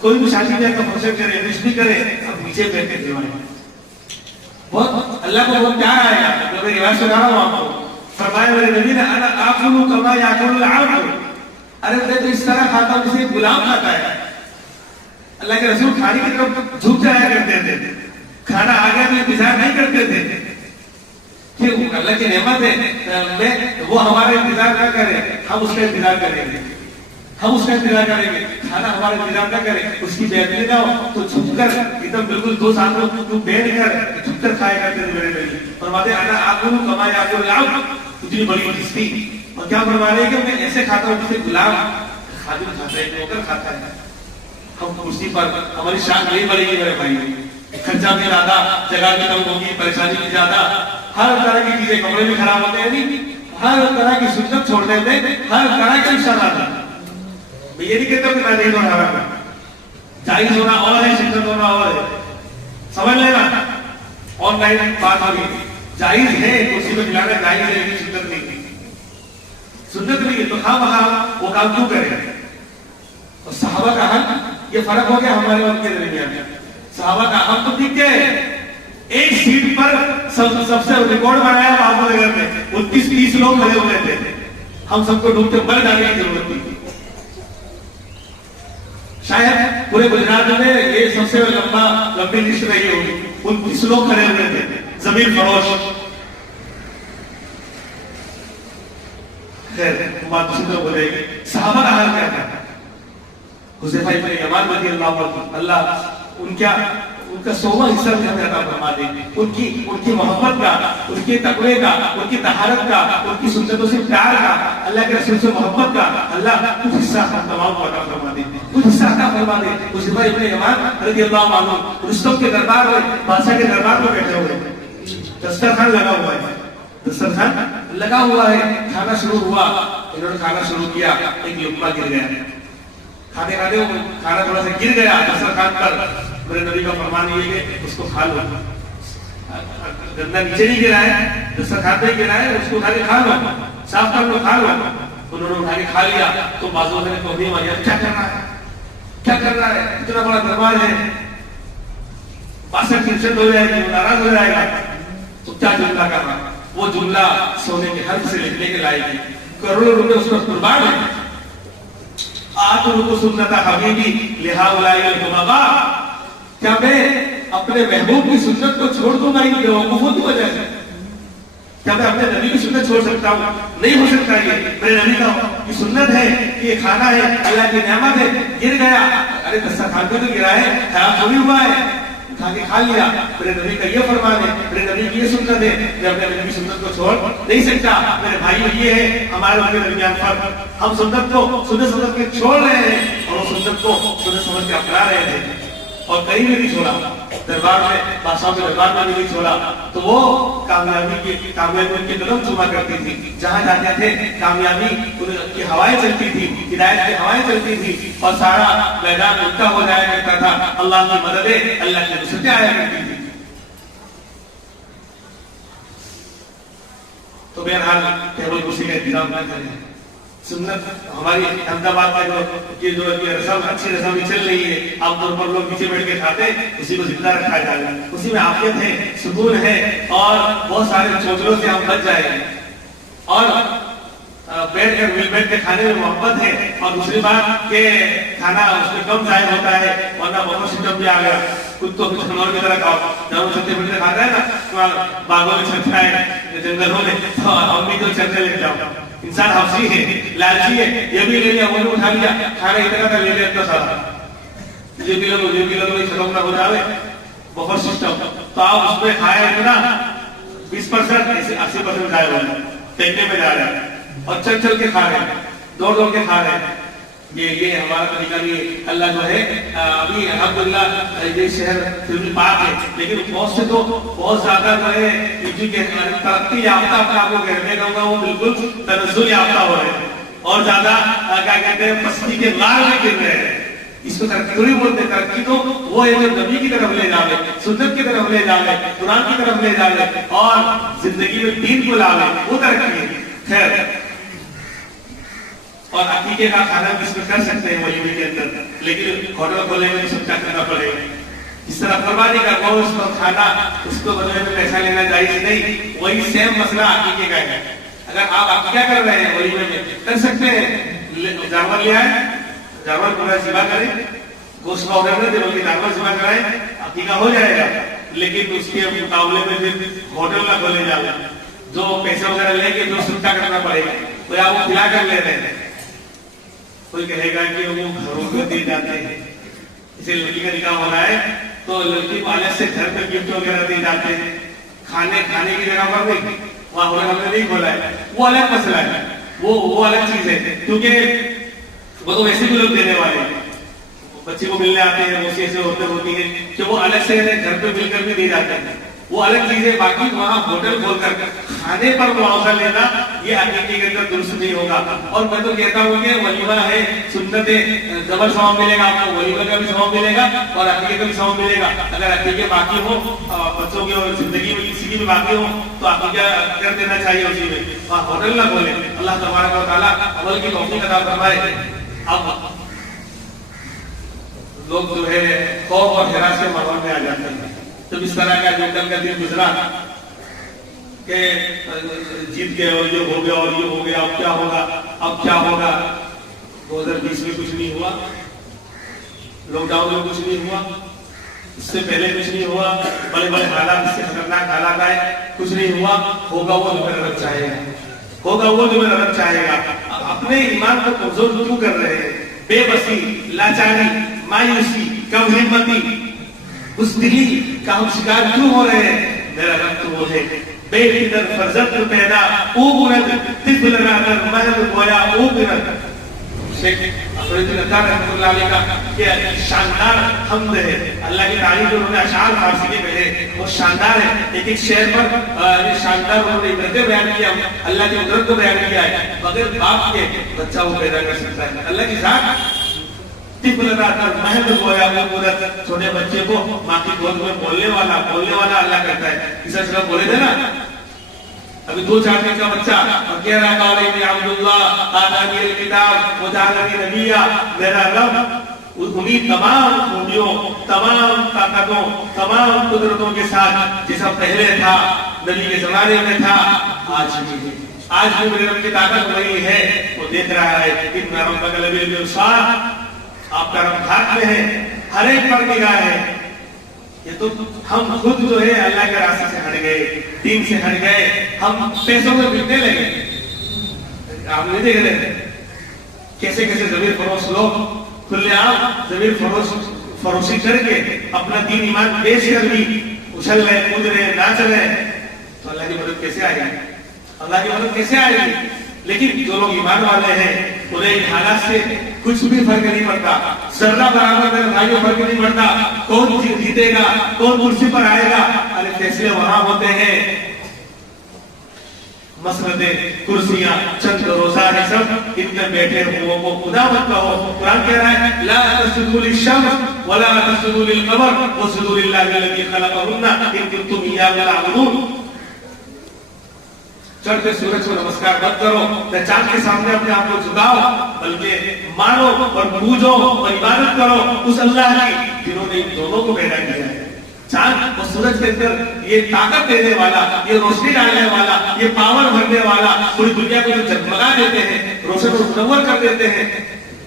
کوئی بھی شادی بیاہ کا فنکشن کریں، کچھ بھی کریں، آپ نیچے بیٹھ کے کھلوائیں، بہت اللہ کو بہت پیار آئے گا۔ میں روایت سنا رہا ہوں آپ کو، فرمایا میرے نبی نے انا آکل کما یاکل العبد، ارے میں تو اس طرح کھاتا ہوں جسے غلام کھاتا ہے۔ اللہ کے رسول کھانے کی طرف جھک جایا کرتے تھے، کھانا آ گیا تو انتظار نہیں کرتے تھے کہ اللہ کی نعمت ہے، وہ ہمارا انتظار نہ کرے، ہم اس کا انتظار کریں گے، ہم اس کا انتظار کریں گے، کھانا ہمارا انتظار نہ کرے، اس کی بہتری نہ ہو تو جھک کر ایک دم بالکل 2 ساتھوں تو بیٹھ کر جھک کر کھایا کرتے تھے میرے نبی۔ فرماتے ہیں انا آکل کما یاکل العبد، اتنی بڑی چیز تھی۔ اور کیا فرما رہے ہیں کہ میں ایسے کھاتا ہوں جسے غلام خادم کھاتا ہے، نوکر کھاتا ہے۔ ہم کرسی پر ہماری شان نہیں بڑھے گی میرے بھائی، خرچہ بھی زیادہ، جگہ بھی کم ہوگی، پریشانی بھی زیادہ، ہر طرح کی چیزیں، کپڑے بھی خراب ہوتے ہیں، نہیں ہر طرح کی سنت چھوڑنے میں ہر طرح کی نقصان آتا ہے۔ میں یہ نہیں کہتا کہ میں نہیں بنا رہا، جائز ہونا اور ہے، سنت ہونا اور ہے، سمجھ لینا۔ آن لائن بات ہوگی، جائز ہے کرسی میں کھلانا، جائز ہے لیکن سنت نہیں ہے، سنت نہیں ہے تو خواہ وہ کام کیوں کرے؟ اور صحابہ کا حق، یہ فرق ہو گیا ہمارے وقت کے درمیان۔ صحابہ کا حق تو ٹھیک ہے، ایک سیٹ پر سب سے ریکارڈ بنایا بابو نگر میں 29-30 لوگ کھڑے ہوئے تھے، ہم سب کو ڈوبتے مر جانے کی ضرورت تھی۔ شاید پورے گجرات میں یہ سب سے لمبی لسٹ رہی ہوگی، 29 لوگ کھڑے ہوئے تھے، زمین فروش۔ خیر بات دوسری طرف ہو جائے گی، صحابہ کا حال کیا تھا؟ حذیفہ ابن یمان رضی اللہ عنہ، اللہ ان کا 100واں حصہ بھی ہمیں عطا فرما دے، ان کی محبت کا، ان کے تقوی کا، ان کی طہارت کا، ان کی سنتوں سے پیار کا، اللہ کے رسول سے محبت کا اللہ کچھ حصہ ہم تمام کو عطا فرما دے، کچھ حصہ عطا فرما دے۔ حذیفہ ابن یمان رضی اللہ عنہ رستم کے دربار میں، بادشاہ کے دربار میں بیٹھے ہوئے، دسترخوان لگا ہوا ہے، دسترخوان لگا ہوا ہے، کھانا شروع ہوا، انہوں نے کھانا شروع کیا، ایک لقمہ گر گیا، کھاتے کھاتے کھانا تھوڑا سا گر گیا دسترخوان پر، میرے نبی کا فرمان یہ ہے کہ اس کو کھا لو، گندہ نیچے نہیں گرا ہے، دسترخوان پہ گرا ہے، اس کو اٹھا کے کھا لو، صاف کر لو، کھا لو۔ انہوں نے اٹھا کے کھا لیا تو بازو نے توہین ماریا، کیا کر رہا ہے، کیا کر رہا ہے، اتنا بڑا دربار ہے، بادشاہ ٹینشن ہو جائے گی، ناراض ہو جائے گا، تو کیا جملہ کر رہا؟ وہ جملہ سونے کے حلق سے لکھنے کے لائے گی، کروڑوں روپے اس پر قربان ہے۔ آترک سنت حبیبی لہؤلاء الغرباء، کیا میں اپنے محبوب کی سنت کو چھوڑ دوں گا ان بیوقوفوں کی وجہ سے؟ کیا میں اپنے نبی کی سنت چھوڑ سکتا ہوں؟ نہیں ہو سکتا۔ یہ میرے نبی کا یہ سنت ہے، یہ کھانا ہے، اللہ کی نعمت ہے، گر گیا، ارے دسترخوان پہ تو گرا ہے، خراب تھوڑی ہوا ہے، اٹھا کے کھا لیا۔ میرے نبی کا یہ فرمان ہے، میرے نبی کی یہ سنت ہے، میں اپنے نبی کی سنت کو چھوڑ نہیں سکتا۔ میرے بھائیو یہ ہے ہمارے ان کے درمیان فرق، ہم سنت کو سنت کے چھوڑ رہے ہیں اور وہ سنت کو سنت کے اپنا رہے تھے، اور کہیں بھی نہیں چھوڑا، دربار میں، بادشاہ کے دربار میں بھی نہیں چھوڑا۔ تو وہ کامیابی ان کے قدم چوما کرتی تھی، جہاں جاتے تھے کامیابی کی ہوائیں چلتی تھی، ہدایت کی ہوائیں چلتی تھی، اور سارا میدان الٹا ہو جایا کرتا تھا، اللہ کی مددیں، اللہ کی نصرتیں آیا کرتی تھی۔ تو بہرحال ٹیبل کرسی کا انتظام نہ کریں۔ سنت ہماری احمدآباد کا جو رسم، اچھی رسم چل رہی ہے، عام طور پر لوگ نیچے بیٹھ کے کھاتے، اسی کو زندہ رکھا جائے گا، اسی میں عافیت ہے، سکون ہے، اور بہت سارے چوچلوں سے ہم بچ جائیں گے، اور بیٹھ کر مل بیٹھ کے کھانے میں محبت ہے۔ اور دوسری بات کہ کھانا اس میں کم ضائع ہوتا ہے، ورنہ بہت سسٹم بھی آ گیا، کتوں کو جانور کی طرح کھاؤ، جانور چلتے پھرتے کھاتا ہے نا، باغوں میں چلتا ہے، جنگلوں میں، تو ہم بھی تو چلتے لے جاؤ۔ انسان حفظی ہے، لالچی ہے، یہ بھی لے لیا، وہ بھی اٹھا لیا، کھانا اتنا تھا لے لیا اتنا سارا، یہ بھی لوگ ختم نہ ہو جائے، بہت سسٹم۔ تو آپ اس میں کھائے اتنا 20%، 80% ضائع ہو رہا ہے، پھینکنے میں جا رہا ہے، اور چل چل کے کھا رہے ہیں، دوڑ دوڑ کے کھا رہے ہیں۔ یہ ہمارا طریقہ نہیں ہے۔ اللہ جو ہے ابھی الحمدللہ یہ شہر پھر بھی پاک ہے، لیکن بہت سے تو بہت زیادہ جو ہے ترقی یافتہ اپنے آپ کو کہنے کا وہ بالکل تنزل یافتہ ہو رہے ہیں، اور زیادہ کیا کہتے ہیں پستی کے غار میں گر رہے ہیں۔ اس کو ترقی تھوڑی بولتے ہیں، ترقی تو وہ ہے جو نبی کی طرف لے جاوے، سنت کی طرف لے جاوے، قرآن کی طرف لے جاوے، اور زندگی میں دین کو لاوے، وہ ترقی ہے۔ خیر، اور عقیقے کا کھانا بھی اس میں کر سکتے ہیں ولی کے اندر، لیکن ہوٹل کھولنے میں سب کیا کرنا پڑے گا، اس طرح قربانی کا گوشت اور کھانا اس کو بدلے میں پیسہ لینا جائز نہیں۔ وہی سیم مسئلہ عقیقے کا ہے۔ اگر آپ عقیقہ کر رہے ہیں ولی میں کر سکتے ہیں، جانور لے آئے، جانور پورا ذبح کریں، گوشت کا آرڈر نہ دے بلکہ جانور ذبح کرائیں، عقیقہ ہو جائے گا۔ لیکن اس کے مقابلے میں پھر ہوٹل نہ کھولے جائے، جو پیسے وغیرہ لے کے جو سکتا کرنا پڑے گا، کوئی آپ کو کھلا کر لے رہے ہیں، کوئی کہے گا کہ وہ گھروں میں دیے جاتے ہیں، اسے لڑکی کا نکاح ہو رہا ہے تو لڑکی کو الگ سے گھر پہ گفٹ وغیرہ دیے جاتے ہیں، کھانے کی جگہ پر نہیں، وہاں ہوٹل ہم نے نہیں کھولا ہے، وہ الگ مسئلہ ہے، وہ الگ چیز ہے، کیونکہ وہ تو ویسے بھی لوگ دینے والے ہیں، بچے کو ملنے آتے ہیں، وہ ایسے ہوتی ہیں کہ وہ الگ سے گھر پہ مل کر بھی دیے جاتے ہیں، وہ الگ چیز ہے۔ باقی وہاں ہوٹل کھول کر کھانے پر معاوضہ لینا یہ عقیقے کے اندر درست نہیں ہوگا۔ اور میں تو کہتا ہوں کہ ولیمہ ہے، سنت ہے، ڈبل ثواب ملے گا آپ کو، ولیمہ کا بھی ثواب ملے گا اور عقیقے کا بھی ثواب ملے گا۔ اگر عقیقے باقی ہو، بچوں کی اور زندگی میں کسی کی بھی باقی ہو تو عقیقہ کر دینا چاہیے اسی میں، وہاں ہوٹل نہ کھولے۔ اللہ تبارک و تعالیٰ عمل کی توفیق عطا فرمائے۔ اب لوگ جو ہے خوف اور ہراس کے ماحول میں آ جاتے ہیں، جب اس طرح کا جو کل کا دن گزرا کہ جیت گئے اور یہ ہو گیا اور یہ ہو گیا، اب کیا ہوگا، اب کیا ہوگا۔ 2020 میں کچھ نہیں ہوا، لاک ڈاؤن میں کچھ نہیں ہوا، اس سے پہلے کچھ نہیں ہوا، بڑے بڑے حالات، اس سے خطرناک حالات آئے، کچھ نہیں ہوا۔ ہوگا وہ جو میرا رب چاہے گا، ہوگا وہ جو میرا رب چاہے گا۔ اپنے ایمان کو کمزور کیوں کر رہے ہیں؟ بے بسی، لاچاری، مایوسی، کم ہمتی، بزدلی کا ہم شکار کیوں ہو رہے ہیں؟ میرا رب تو وہ ہے بے فکر فرزند پیدا او برد طفل را در محل گویا او برد. شیخ افریدی نتار رحمت اللہ علیہ کا کہ شاندار حمد ہے، اللہ کی تعریف جو انہوں نے اشعار فارسی کے پہلے وہ شاندار ہے. ایک ایک شعر پر شاندار انہوں نے عبرتیں بیان کیا، اللہ کی قدرت کو بیان کیا ہے. بغیر باپ کے بچہ وہ پیدا کر سکتا ہے. اللہ کی ذات طفل را در محل گویا او برد، چھوٹے بچے کو ماں کی گود میں بولنے والا اللہ کرتا ہے. اس طرح بولے تھے نا ابھی 2-4 دن کا بچہ اور کہہ رہا قال انی عبداللہ آتانی الکتاب وجعلنی نبیا. میرا رب انہی تمام خوبیوں، تمام طاقتوں، تمام قدرتوں کے ساتھ جیسا پہلے تھا، نبی کے زمانے میں تھا، آج بھی میرے رب کی طاقت وہی ہے. وہ دیکھ رہا ہے ان ربک لبالمرصاد، آپ کا رب ہاتھ میں ہے، ہر ایک پر نگاہ ہے. یہ تو ہم خود جو ہے اللہ کے راستے سے ہٹ گئے، دین سے ہٹ گئے، ہم پیسوں میں بکنے لگے. آپ نہیں دیکھ رہے کیسے کیسے ضمیر فروش لوگ کھلے عام ضمیر فروشی کر کے اپنا دین ایمان بیچ کر بھی اچھل رہے، کود رہے، ناچ رہے. تو اللہ کی مدد کیسے آئے گی؟ اللہ کی مدد کیسے آئے گی؟ لیکن جو لوگ ایمان والے ہیں انہیں ان حالات سے کچھ بھی فرق نہیں پڑتا، ذرہ برابر میرے بھائیوں فرق نہیں پڑتا. کون جیتے گا، کون کرسی پر آئے گا، ارے فیصلے وہاں ہوتے ہیں. مسندیں، کرسیاں، چند روزہ ہے، سب ان میں بیٹھے ہوں کو خدا مت کہو. قرآن کہہ رہا ہے لا تسجدوا للشمس ولا تسجدوا للقمر واسجدوا للہ الذی خلقہن ان کنتم ایاہ تعبدون. چڑھتے سورج کو نمسکار مت کرو، نہ چاند کے سامنے اپنے آپ کو جھکاؤ، بلکہ مانو اور پوجو اور عبادت کرو اس اللہ کی جنہوں نے ان دونوں کو پیدا کیا ہے. چاند اور سورج کے اندر یہ طاقت دینے والا، یہ روشنی ڈالنے والا، یہ پاور بھرنے والا، پوری دنیا کو جو جگمگا دیتے ہیں، روشن اور منور کر دیتے ہیں،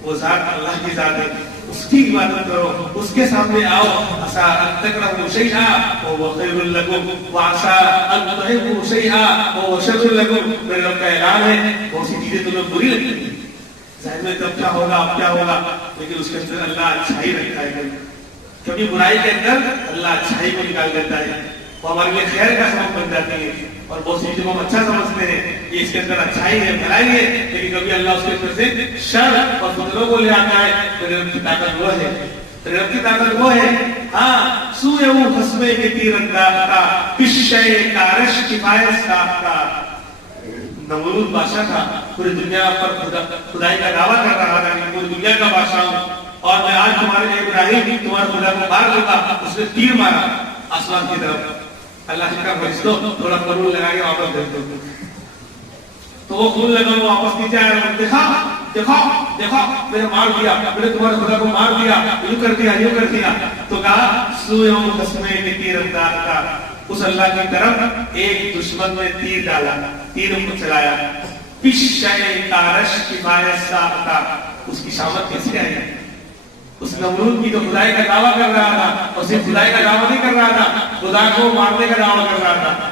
وہ ذات اللہ کی ذات ہے. اس کی عبادت کرو، اس کے سامنے آؤ. عسیٰ ان تکرہوا شیئا وہو خیر لکم وعسیٰ ان تحبوا شیئا وہو شر لکم. میرے رب کا اعلان ہے بہت سی چیزیں تمہیں بری لگتی ہیں، ظاہر میں کب کیا ہوگا، اب کیا ہوگا، لیکن اس کے اندر اللہ اچھائی رکھتا ہے. کیونکہ برائی کے اندر اللہ اچھائی کو نکال دیتا ہے، وہ ہمارے لیے خیر کا سبب بن جاتی ہے. اور بہت سی چیزوں کو ہم اچھا سمجھتے ہیں کہ اس کے اندر اچھائی ہے، بھلائی ہے، لیکن کبھی اللہ اس کے اندر سے شر اور فتنوں کو لے آتا ہے. میرے رب کی طاقت وہ ہے، میرے رب کی طاقت وہ ہے. ہاں سوئے وہ خسمے کے تیر انداز کا پشے کارش کفایت صاحب کا. نمرود بادشاہ تھا، پوری دنیا پر خدائی کا دعویٰ کر رہا تھا کہ پوری دنیا کا بادشاہ ہوں اور میں آج تمہارے ابراہیم تمہارے خدا کو مار دوں گا. اس نے تیر مارا آسمان کی طرف. اللہ کا فرشتوں تھوڑا قانون لگا کے واپس بھیج دو، تو وہ خون لگا وہ واپس نیچے آیا. دیکھا دیکھا دیکھا میں نے مار دیا، میں نے تمہارے خدا کو مار دیا، یوں کر دیا یوں کر دیا. تو کہا سوئے خسمے کے تیر انداز کا. اس اللہ کی طرف ایک دشمن نے تیر ڈالا، تیر کو چلایا. پشے کارش کفایت صاحب کا. اس کی شامت کیسے آئی؟ اس نمرود کی جو خدائی کا دعویٰ کر رہا تھا، اور صرف خدائی کا دعویٰ نہیں کر رہا تھا، خدا کو مارنے کا دعویٰ کر رہا تھا.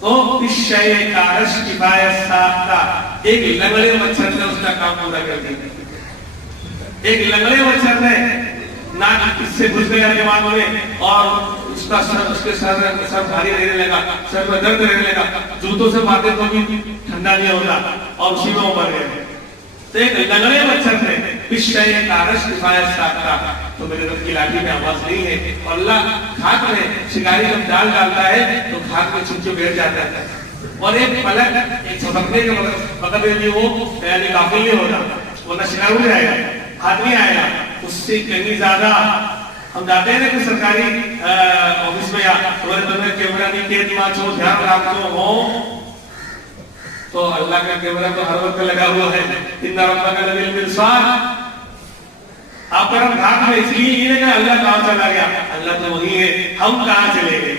تو اس شے کارش کفایت ساختہ ایک لنگڑے مچھر نے اس کا کام پورا کر دیا. ایک لنگڑے مچھر نے ناک اس سے گھس گیا دماغ میں اور اس کا سر، اس کے سر بھاری رہنے لگا، سر میں درد رہنے لگا. جوتوں سے مارتے تو بھی ٹھنڈا نہیں ہوتا اور اسی میں وہ مر گئے. تو ایک لنگڑے مچھر نے اس شے کارش کفایت ساختہ. تو میرے رب کی لاٹھی میں آواز نہیں ہے. اور اللہ کھاک میں شکاری جب جال ڈالتا ہے تو کھاک میں چھپ کے بیٹھ جاتا ہے. اور ایک پلک ایک چھپکنے کے مطلب یہ وہ یعنی کافی نہیں ہوتا، ورنہ شکار اڑ جائے گا، ہاتھ نہیں آئے گا. اس سے کہیں زیادہ ہم جاتے ہیں نا کہ سرکاری آفس میں یا کیمرہ نہیں تیز ماچ ہو، دھیان رکھو ہو، تو اللہ کا کیمرہ تو ہر وقت لگا ہوا ہے. ان ربک لبالمرصاد. آپ پر ہم گھاٹ میں اس لیے یہ نہیں کہ اللہ کہاں چلا گیا، اللہ تو وہی ہے، ہم کہاں چلے گئے.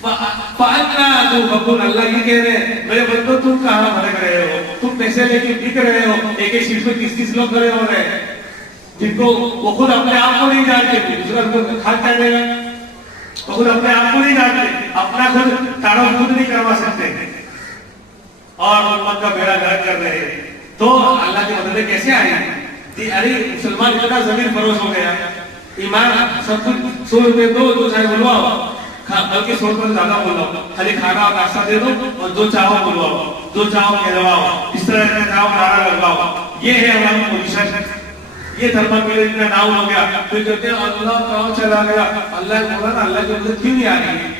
فَأَنَّا تُؤْفَكُونَ. اللہ یہ کہہ رہے ہیں میرے بندو تم کہاں بھٹک رہے ہو، تم پیسے لے کے بک رہے ہو. ایک ایک سیٹ میں 30 لوگ کھڑے ہو رہے ہیں جن کو وہ خود اپنے آپ کو نہیں جانتے، دوسرا کو کھاد کہہ دے گا. وہ خود اپنے آپ کو نہیں جانتے، اپنا خود تعارف خود نہیں کروا سکتے اور امت کا بیڑا گرک کر رہے ہیں. تو اللہ کی مدد کیسے آئی؟ ارے مسلمان اتنا زمین فروش ہو گیا ایمان سب کچھ 100 روپے دو تو چاہے بلواؤ، بلکہ 100 روپے زیادہ بلواؤ، خالی کھانا اور ناشتہ دے دو اور جو چاہو بلواؤ، جو چاہو کہلواؤ، اس طرح کا چاہو نعرہ لگواؤ. یہ ہے ہماری پوزیشن. یہ تھرما میرے اتنا ڈاؤن ہو گیا، پھر کہتے ہیں اللہ کہاں چلا گیا. اللہ بولا نا اللہ کی مدد کیوں نہیں آ رہی؟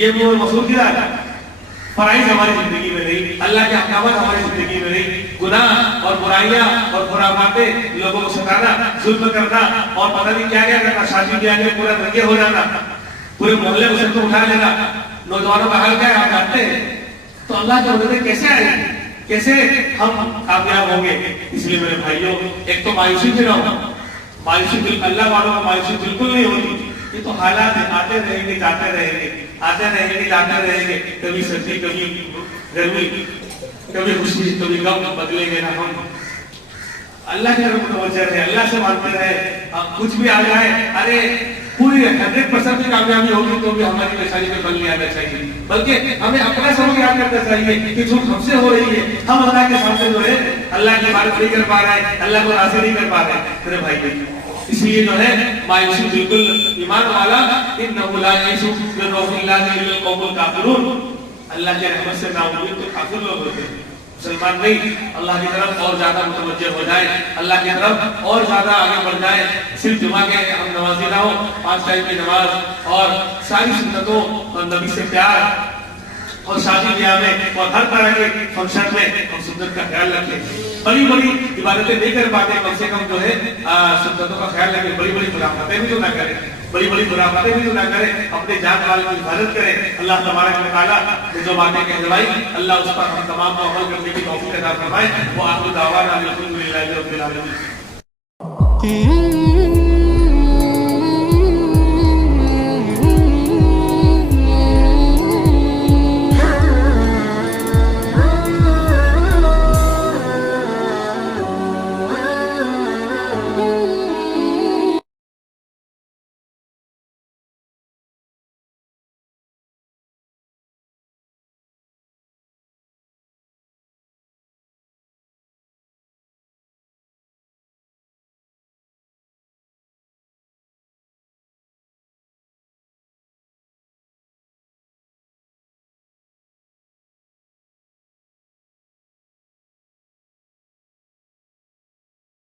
یہ وہ مسعود کی رہا ہے. فرائض ہماری زندگی میں نہیں، اللہ کے احکامات ہماری زندگی میں نہیں. گناہ اور برائیاں اور خرافاتیں، لوگوں کو ستانا، ظلم کرنا اور پتہ نہیں کیا کیا کرنا، شادی بیاہ میں پورا دنگے ہو جانا، پورے محلے کو سب کو اٹھا لینا. نوجوانوں کا حال کیا ہے آپ جانتے ہیں. تو اللہ کی مدد کیسے آئے گی؟ کیسے ہم کامیاب ہوں گے؟ اس لیے میرے بھائیوں، ایک تو مایوسی سے نہ ہو. مایوسی اللہ والوں کو مایوسی بالکل نہیں ہوتی. یہ تو حالات آتے رہیں گے جاتے رہیں گے، آتے رہیں گے جاتے رہیں گے. کبھی سردی، کبھی گرمی، کبھی خوشی، کبھی غم، بدلیں گے نہ ہم. اللہ کی طرف متوجہ رہے، اللہ سے مانتے رہے. کچھ بھی آ جائے، ارے پوری 100% کی کامیابی ہوگی تو بھی ہماری پریشانی میں بل نہیں آنا چاہیے، بلکہ ہمیں اپنا سبق یاد کرنا چاہیے کہ جو ہم سے ہو رہی ہے، ہم اللہ کے سامنے جو ہے اللہ کی عبادت نہیں کر پا رہے ہیں، اللہ کو راضی نہیں کر پا رہے ہیں. میرے بھائی، اس لیے جو ہے مایوسی بالکل ایمان والا انہ لا یئس من روح اللہ الا القوم الکافرون. اللہ کے رحمت سے نا امید تو کافر لوگ ہوتے ہیں. مسلمان نہیں، اللہ کی طرف اور زیادہ متوجہ ہو جائے، اللہ کی طرف اور زیادہ آگے بڑھ جائے. صرف جمعہ کے ہم نمازی نہ ہو، 5 ٹائم کی نماز اور ساری سنتوں اور نبی سے پیار اور شادی بیاہ میں اور ہر طرح کے فنکشن میں ہم سنت کا خیال رکھیں. بڑی بڑی عبادتیں نہیں کر پاتے، کم سے کم جو ہے سنتوں کا خیال رکھیں. بڑی بڑی خرافاتیں بھی تو نہ کریں، بڑی بڑی خرافاتیں بھی تو نہ کریں. اپنے جان مال کی حفاظت کریں. اللہ تبارک و تعالیٰ نے جو باتیں کہلوائی، اللہ اس پر ہم تمام کو عمل کرنے کی توفیق عطا فرمائے. وآخر دعوانا الحمد للہ رب العالمین.